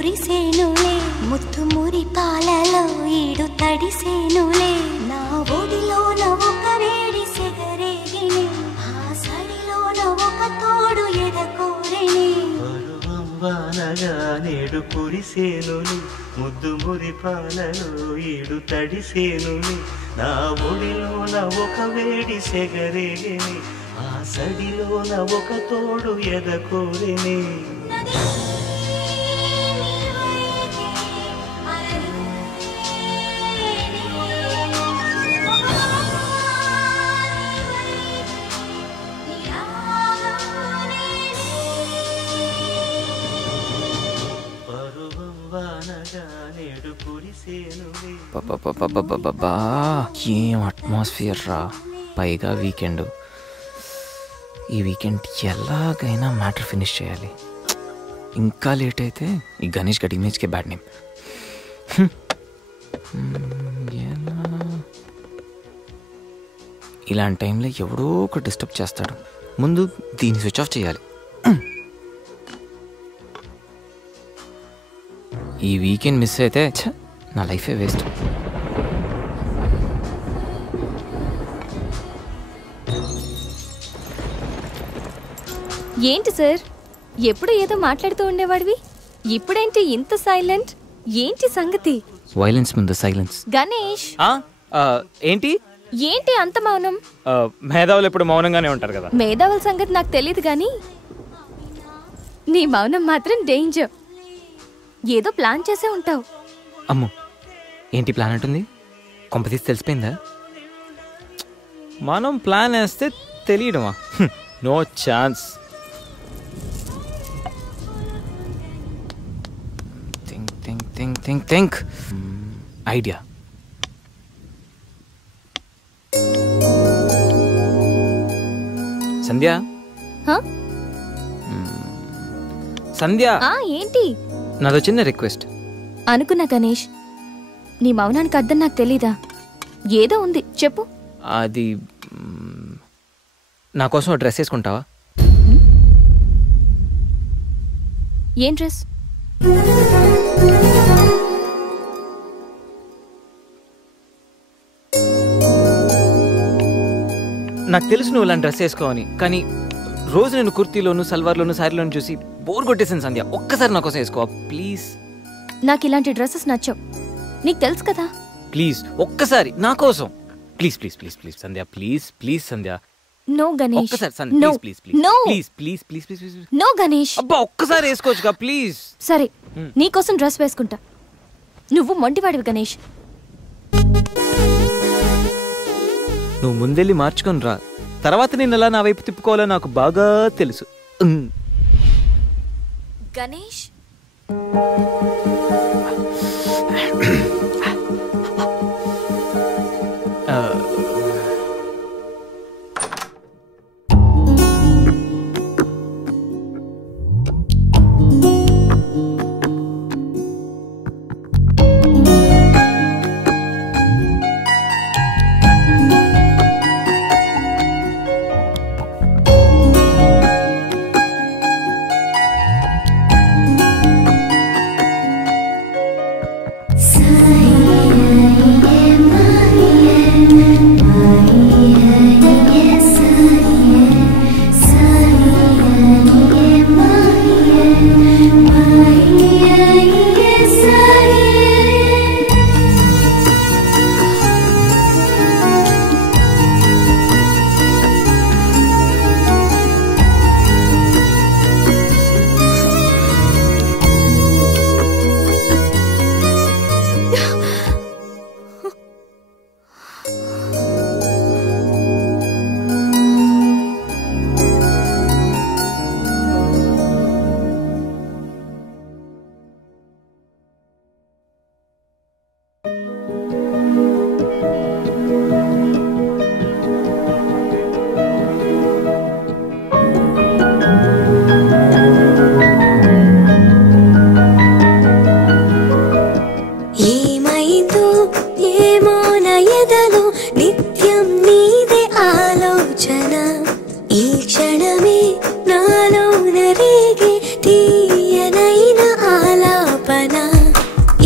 కురిసేనులే ముత్తు మురి పాలలో ఈడు తడిసేనులే నా ఒడిలోన ఒక వేడి సెగరేగిని ఆ సడిలోన ఒక తోడు ఎదకోరిని వానగా నేడు కురిసేనులే ముద్దు మురి పాలలో ఈడు తడిసేనులే నా ఒడిలోన ఒక వేడి సెగరేగిని ఆ సడిలోన ఒక తోడు ఎదకోరిని ఏం అట్మాస్ఫియర్ రా. పైగా వీకెండ్. ఈ వీకెండ్ ఎలాగైనా మ్యాటర్ ఫినిష్ చేయాలి. ఇంకా లేట్ అయితే ఈ గణేష్ గడి ఇమేజ్కే బ్యాడ్ నేమ్. ఇలాంటి టైంలో ఎవడో ఒక డిస్టర్బ్ చేస్తాడు. ముందు దీన్ని స్విచ్ ఆఫ్ చేయాలి. ఈ వీకెండ్ మిస్ అయితే నా లైఫే వేస్ట్. ఏంటి సార్, ఎప్పుడు ఏదో మాట్లాడుతూ ఉండేవాడివి, ఇప్పుడేంటి ఇంత సైలెంట్? ఏంటి సంగతి? వైలెన్స్ ముందు సైలెన్స్. గణేష్ ఏంటి ఏంటి అంత మౌనం? మేధావులు ఎప్పుడు మౌనంగానే ఉంటారు కదా. మేధావుల సంగతి నాకు తెలియదు కానీ నీ మౌనం మాత్రం డేంజర్. ఏదో ప్లాన్ చేసే ఉంటావు. అమ్మో, ఏంటి ప్లాన్ అంటుంది? కొంపతీసి తెలిసిపోయిందా? మనం ప్లాన్ వేస్తే తెలియడమా? No chance. Think think think think think idea. Sandhya, Sandhya, ఏంటి? నాదో చిన్న రిక్వెస్ట్. అనుకున్నా గణేష్, నీ మౌనానికి అర్థం నాకు తెలీదా? ఏదో ఉంది, చెప్పు. అది నా కోసం డ్రెస్ వేసుకుంటావా? ఏం డ్రెస్? నాకు తెలుసు నువ్వు ఇలాంటి డ్రెస్ వేసుకోవని, కానీ రోజు నేను కుర్తీలోను సల్వార్లోను శారీలోను చూసి బోర్ కొట్టేసాను. సంధ్య, ఒక్కసారి నా కోసం వేసుకోవా ప్లీజ్? నాకు ఇలాంటి డ్రెస్సెస్ నచ్చవు, నీకు తెలుసు కదా. ప్లీజ్ ఒక్కసారి నా కోసం. Please please please please Sandhya, please please Sandhya. No Ganesh, ఒక్కసారి Sandhya, please please no please please please please please. No Ganesh. అబ్బా, ఒక్కసారి వేసుకోవచ్చుగా ప్లీజ్. సరే, నీకోసం డ్రెస్ వేసుకుంటా. నువ్వు మొండివాడివి గణేష్. నువ్వు ముందెళ్ళి మార్చుకొని రా, తర్వాత నేను ఎలా నా వైపు తిప్పుకోవాలో నాకు బాగా తెలుసు. గణేష్,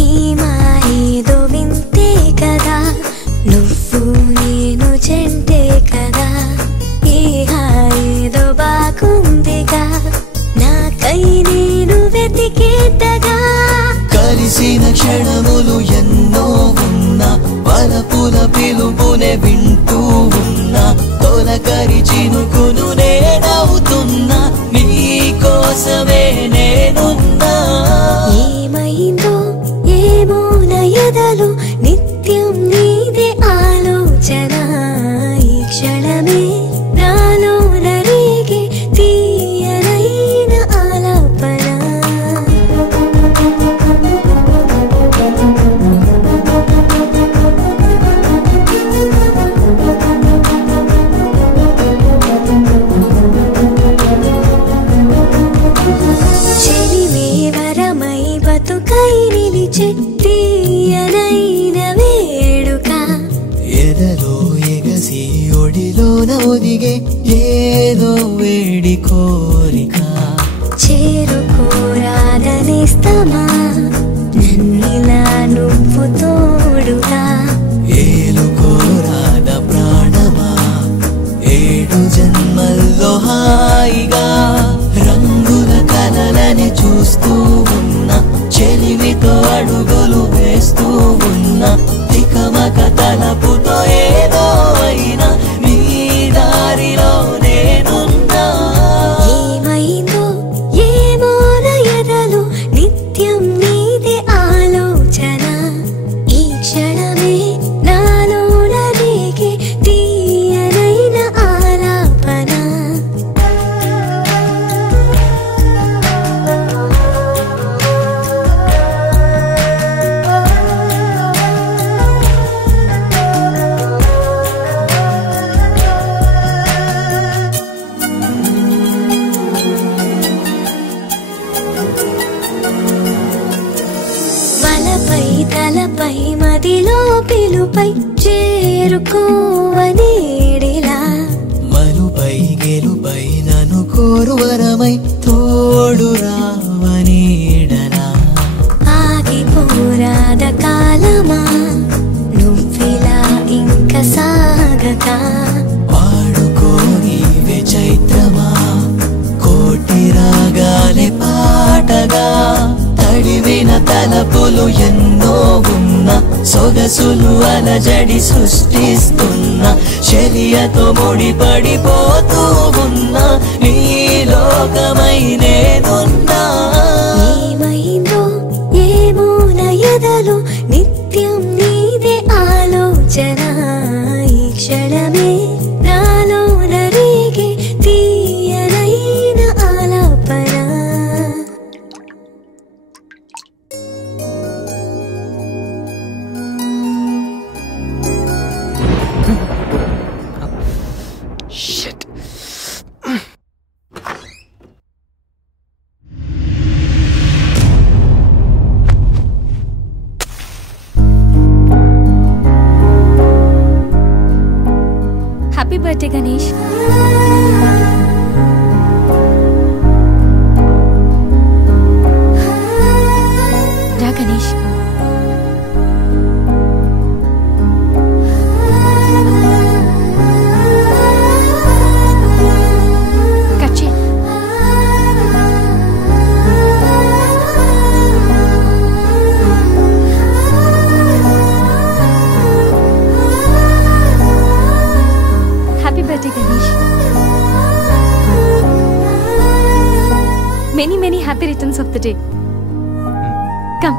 ఈ మాయేదో వింతే కదా, నువ్వు నేను జంటే కదా, ఈ హాయేదో బాగుందిగా, నాకై నేను వెతికేద్దగా. కలిసిన క్షణములు ఎన్నో ఉన్నా, వలపుల పిలుపునే వింటూ ఉన్నా, తొలకరి చినుకును నేనవుతున్నా, నీ కోసమే నేనున్నా. ఏమైందో ఏమో నయదలు, నిత్యం నీదే ఆలోచన, ఈ క్షణమే నాలో నరేగే తీయనైన ఆలాపన. చెలిమే వరమై బతుకై నిలిచే తీయనైన వేడుక, ఎదలో ఎగసి ఒడిలోన ఒదిగే ఏదో వేడి కోరిక. చేరుకోరాదనేస్తమా నన్నిలా నువ్వు తోడుగా, ఏలుకోరాద ప్రాణమా ఏడు జన్మల్లో హాయిగా. రంగుల కలలని చూస్తూ ఉన్నా, చెలివితో అడుగులు వేస్తూ ఉన్నా, తికమక తలపుతో ఏదో అయినా నీ దారిలో నేనున్నా. ఏమైందో ఏమో నయదలు, నిత్యం నీదే ఆలోచన, ఈ క్షణమే నాలో నరేగే తీయనైన ఆలాపన. వలపై తలపై మదిలో పిలుపై చేరుకోవనేడిలా, మనుపై గెలుపై నన్ను కోరువరమై తోడు రావనీడలా. ఆగిపోరాద కాలమా నువ్విలా ఇంక సాగక, పాడుకోనివే చైత్రమా కోటి రాగాలే పాటగా. తడివిన తలపులు ఎన్నో ఉన్నా, సొగసులు అలజడి సృష్టిస్తున్నా, శరియతో ముడిపడిపోతూ ఉన్నా, నీ లోకమై నేనున్నా. ఏమైందో ఏమో నయదలు, నిత్యం నీదే ఆలోచన, ఈ క్షణమే నాలో నరేగే తీయనైన ఆలాపన. Shit. Happy birthday Ganesh. రా గణేష్. కట్ చేయి. Happy birthday Ganesh. Many many happy returns of the day. Come.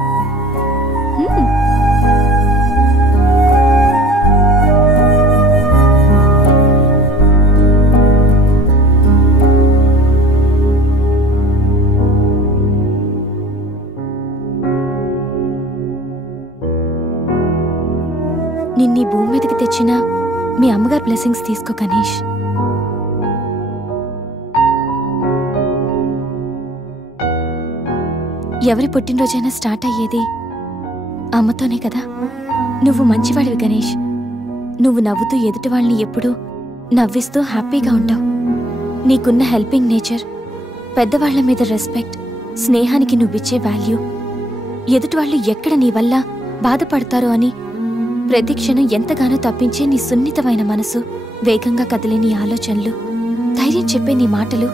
నిన్నీ భూమి మీదకి తెచ్చిన మీ అమ్మగారు బ్లెస్సింగ్స్ తీసుకో గణేష్. ఎవరి పుట్టినరోజైనా స్టార్ట్ అయ్యేది అమ్మతోనే కదా. నువ్వు మంచివాడివి గణేష్. నువ్వు నవ్వుతూ ఎదుటి వాళ్ళని ఎప్పుడూ నవ్విస్తూ హ్యాపీగా ఉంటావు. నీకున్న హెల్పింగ్ నేచర్, పెద్దవాళ్ల మీద రెస్పెక్ట్, స్నేహానికి నువ్విచ్చే వాల్యూ ఎదుటివాళ్లు ఎక్కడ నీ వల్ల బాధపడతారో అని ప్రతి క్షణం ఎంతగానో తప్పించే నీ సున్నితమైన మనసు, వేగంగా కదిలే నీ ఆలోచనలు, ధైర్యం చెప్పే నీ మాటలు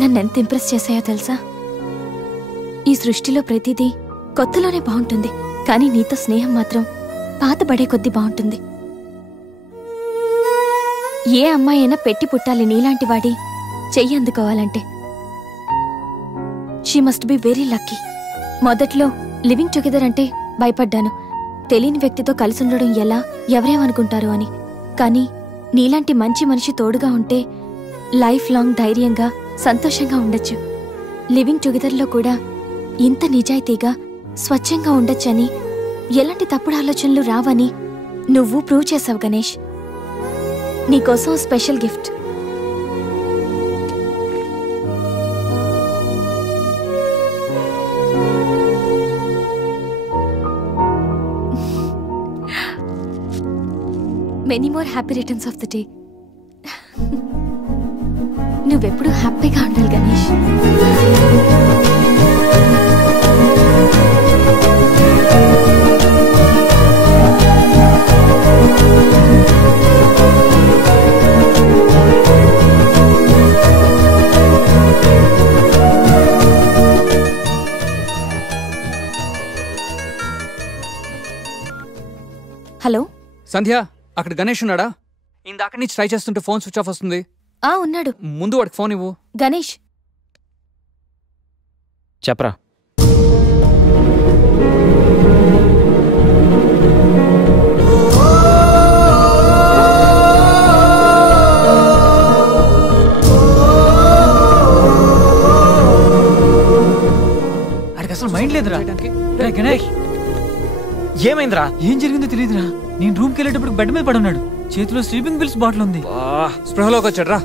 నన్నెంత ఇంప్రెస్ చేశాయో తెలుసా? ఈ సృష్టిలో ప్రతిదీ కొత్తలోనే బాగుంటుంది, కానీ నీతో స్నేహం మాత్రం పాతబడే కొద్దీ బాగుంటుంది. ఏ అమ్మాయైనా పెట్టి పుట్టాలి నీలాంటి వాడి చెయ్యి అందుకోవాలంటే. She must be very lucky. మొదట్లో లివింగ్ టుగెదర్ అంటే భయపడ్డాను, తెలియని వ్యక్తితో కలిసి ఉండడం ఎలా, ఎవరేమనుకుంటారు అని. కానీ నీలాంటి మంచి మనిషి తోడుగా ఉంటే లైఫ్ లాంగ్ ధైర్యంగా సంతోషంగా ఉండొచ్చు. లివింగ్ టుగెదర్లో కూడా ఇంత నిజాయితీగా స్వచ్ఛంగా ఉండొచ్చని, ఎలాంటి తప్పుడు ఆలోచనలు రావని నువ్వు ప్రూవ్ చేశావు గణేష్. నీకోసం special gift. Many more happy returns of the day. నువ్వెప్పుడు హ్యాపీగా ఉండాలి గణేష్. హలో సంధ్య, అక్కడ గణేష్ ఉన్నాడా? ఇందాక నుంచి ట్రై చేస్తుంటే ఫోన్ స్విచ్ ఆఫ్ వస్తుంది. ఉన్నాడు. ముందు వాడికి ఫోన్ ఇవ్వు. గణేష్ చెప్పరా. అడికి అసలు మైండ్ లేదురా. గణేష్ ఏమైందిరా? ఏం జరిగిందో తెలియదురా. నేను రూమ్కి వెళ్ళేటప్పుడు బెడ్ మీద పడున్నాడు, చేతిలో స్లీపింగ్ పిల్స్ బాటిల్ ఉంది. స్పృహలోకి వచ్చాడు రా.